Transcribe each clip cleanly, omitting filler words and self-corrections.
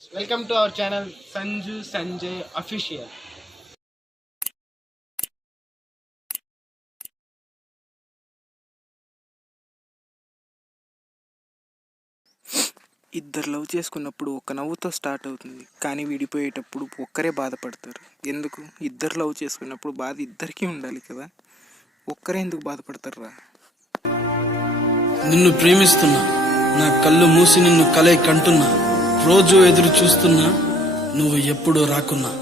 Welcome to our channel Sanju Sanjay Official. ఇద్దరు love చేసుకున్నప్పుడు ఒక నవ్వుతో స్టార్ట్ అవుతుంది, కానీ విడిపోయేటప్పుడు ఒక్కరే బాధపడతారు. ఎందుకు? ఇద్దరు లవ్ చేసుకున్నప్పుడు బాధ ఇద్దరికీ ఉండాలి కదా, ఒక్కరే ఎందుకు బాధపడతారా? నిన్ను ప్రేమిస్తున్నా, నా కళ్ళు మూసి నిన్ను కలయి కంటున్నా, రోజు ఎదురు చూస్తున్నా, నువ్వు ఎప్పుడు రాకున్నా.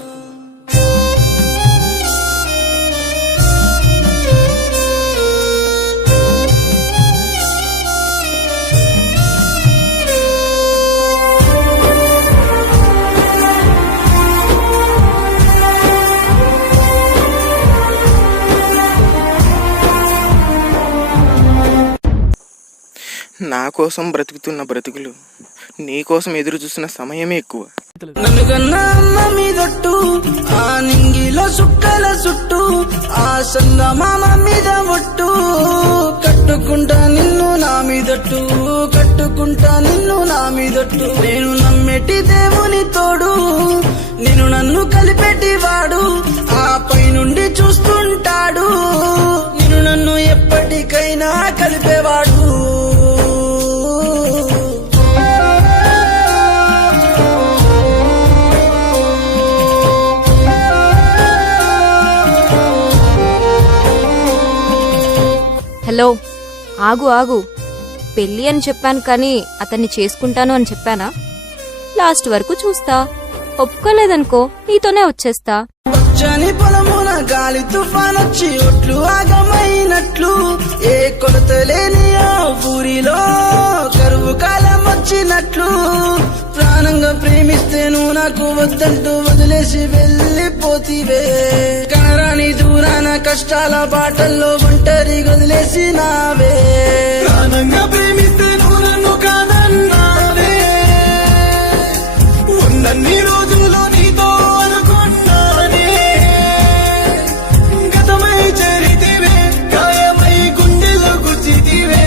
నా కోసం బ్రతుకుతున్న బ్రతుకులు నీ కోసం ఎదురు చూస్తున్న సమయమే ఎక్కువ. నన్ను కన్నా అమ్మ మీదొట్టు, ఆ నింగిలో సుక్కల చుట్టూ, ఆ సంద మామ మీద ఒట్టు, కట్టుకుంటా నిన్ను నా మీదట్టు, కట్టుకుంటా నిన్ను నా మీదట్టు. నేను నమ్మేటి దేవుని తోడు, నేను నన్ను కలిపెట్టి వాడు, ఆ పై నుండి చూస్తుంటాడు, నేను నన్ను ఎప్పటికైనా కలిపేవాడు. హలో, ఆగు ఆగు. పెళ్ళి అని చెప్పాను కానీ అతన్ని చేసుకుంటాను అని చెప్పానా? లాస్ట్ వరకు చూస్తా, ఒప్పుకోలేదనుకో నీతోనే వచ్చేస్తా. పచ్చని పొలమున గాలి తుఫాన్ వచ్చి ఒట్లు ఆగమైనట్లు, ఏ కొలత లేని ఆ ఊరిలో కరువు కాలం వచ్చినట్లు, ప్రాణంగా ప్రేమిస్తే నువ్వు నాకు వద్దంటూ వదిలేసి వెళ్ళిపోతివే. కనరాని దూరాన కష్టాల బాటల్లో ఒంటరి వదిలేసి నావే. ప్రాణంగా ప్రేమిస్తే నువ్వు నన్ను కాదన్నావే, ఉన్నన్ని రోజులు నీతో అనుకున్నానే, గతమై చరితివే, గాయమై గుండెలో గుచ్చితివే,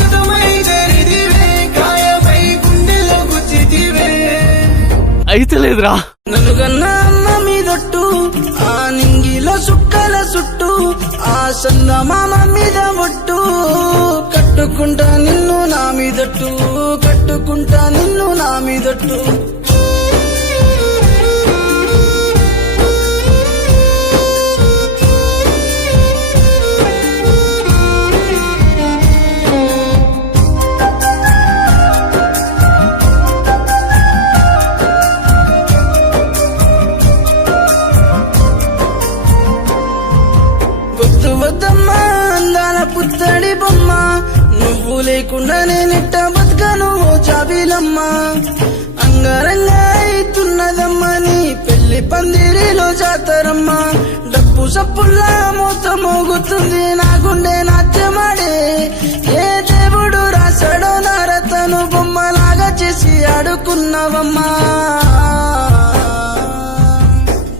గతమై చరితివే, గాయమై గుండెలో గుచ్చితివే. అయితే లేదురా. నన్ను కన్నా అమ్మ మీదొట్టు, ఆ నింగిలో సుక్కల చుట్టూ, ఆ సంద మామ మీద ఒట్టు, కట్టుకుంటా నిన్ను నా మీదట్టు, కట్టుకుంటా నిన్ను నా మీదట్టు. వద్దు వద్దమ్మా అందాల పుత్తడి బొమ్మ, నువ్వు లేకుండా నేనెట్ట బతకను జాబిలమ్మా. అంగరంగా అవుతున్నదమ్మా నీ పెళ్లి పందిరిలో జాతరమ్మా, డప్పు సప్పుల్లా మూత మోగుతుంది నా గుండె నాట్యమాడే. ఏ దేవుడు రాశాడో నా రతను బొమ్మలాగా చేసి ఆడుకున్నావమ్మా.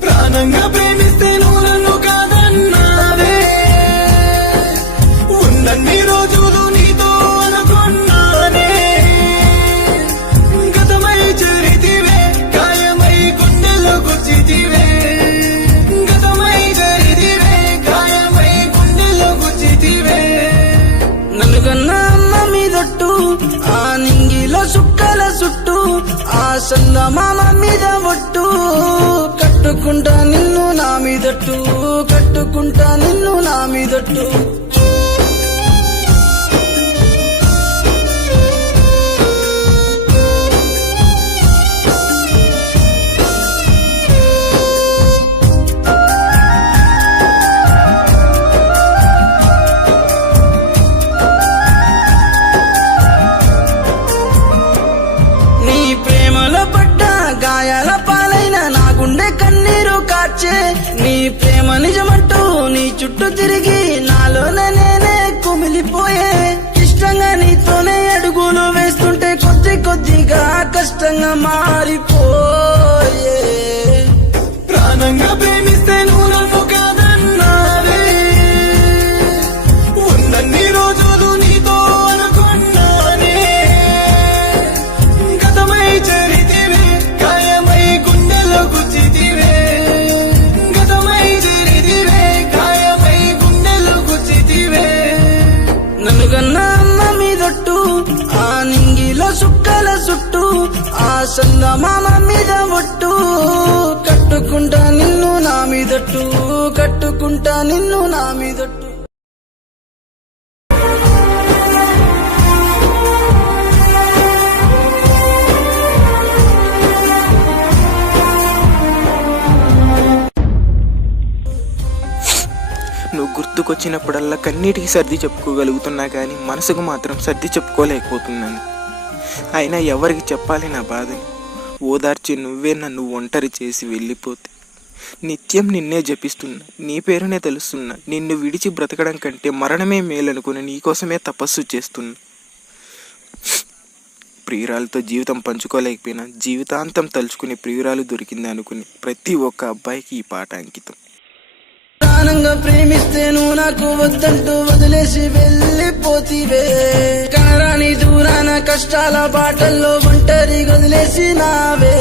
ప్రాణంగా ప్రేమిస్తే నువ్వు నన్ను కాదన్నావే, ఉన్నన్ని రోజులు నీతో అనుకున్నానే, గతమై చరితివే, గాయమై గుండెలో గుచ్చితివే, గతమై చరితివే, గాయమై గుండెలో గుచ్చితివే. నన్ను కన్నా అమ్మ మీదొట్టు, ఆ నింగిలో సుక్కల చుట్టూ, ఆ సంద మామ మీద ఒట్టు, కట్టుకుంటా నిన్ను నా మీదట్టు, కట్టుకుంటా నిన్ను నా మీదట్టు. నీ ప్రేమలో పడ్డ గాయాల పాలైన నా గుండె కన్నీరు కార్చే, నీ ప్రేమ నిజమంటూ నీ చుట్టూ తిరిగి నాలోనే నేనే కుమిలిపోయే. ఇష్టంగా నీతోనే అడుగులు వేస్తుంటే కొద్ది కొద్దిగా కష్టంగా మారిపోయే. ప్రాణంగా ప్రేమిస్తే నువ్వు నన్ను కాదన్నావే, ఉన్నన్ని రోజులు నీతో అనుకున్నానే, గతమై చరితి సందమామ మీద ఒట్టు కట్టుకుంటా నిన్ను నా మీదట్టు కట్టుకుంటా నిన్ను నా మీదట్టు నువ్వు గుర్తుకొచ్చినప్పుడల్లా కన్నీటికి సర్ది చెప్పుకోగలుగుతున్నా కానీ మనసుకు మాత్రం సర్ది చెప్పుకోలేకపోతున్నాను. అయినా ఎవరికి చెప్పాలి నా బాధని? ఓదార్చి నువ్వే నన్ను ఒంటరి చేసి వెళ్ళిపోతే నిత్యం నిన్నే జపిస్తున్నా, నీ పేరునే తెలుస్తున్నా. నిన్ను విడిచి బ్రతకడం కంటే మరణమే మేలనుకుని నీకోసమే తపస్సు చేస్తున్నా. ప్రియురాలతో జీవితం పంచుకోలేకపోయినా జీవితాంతం తలుచుకుని ప్రియురాలు దొరికింది అనుకుని ప్రతి ఒక్క అబ్బాయికి ఈ పాట అంకితం. ప్రాణంగా ప్రేమిస్తే నువ్వు నాకు వద్దంటూ వదిలేసి వెళ్ళిపోతివే, కనరాని దూరాన కష్టాల బాటల్లో ఒంటరి వదిలేసి నావే.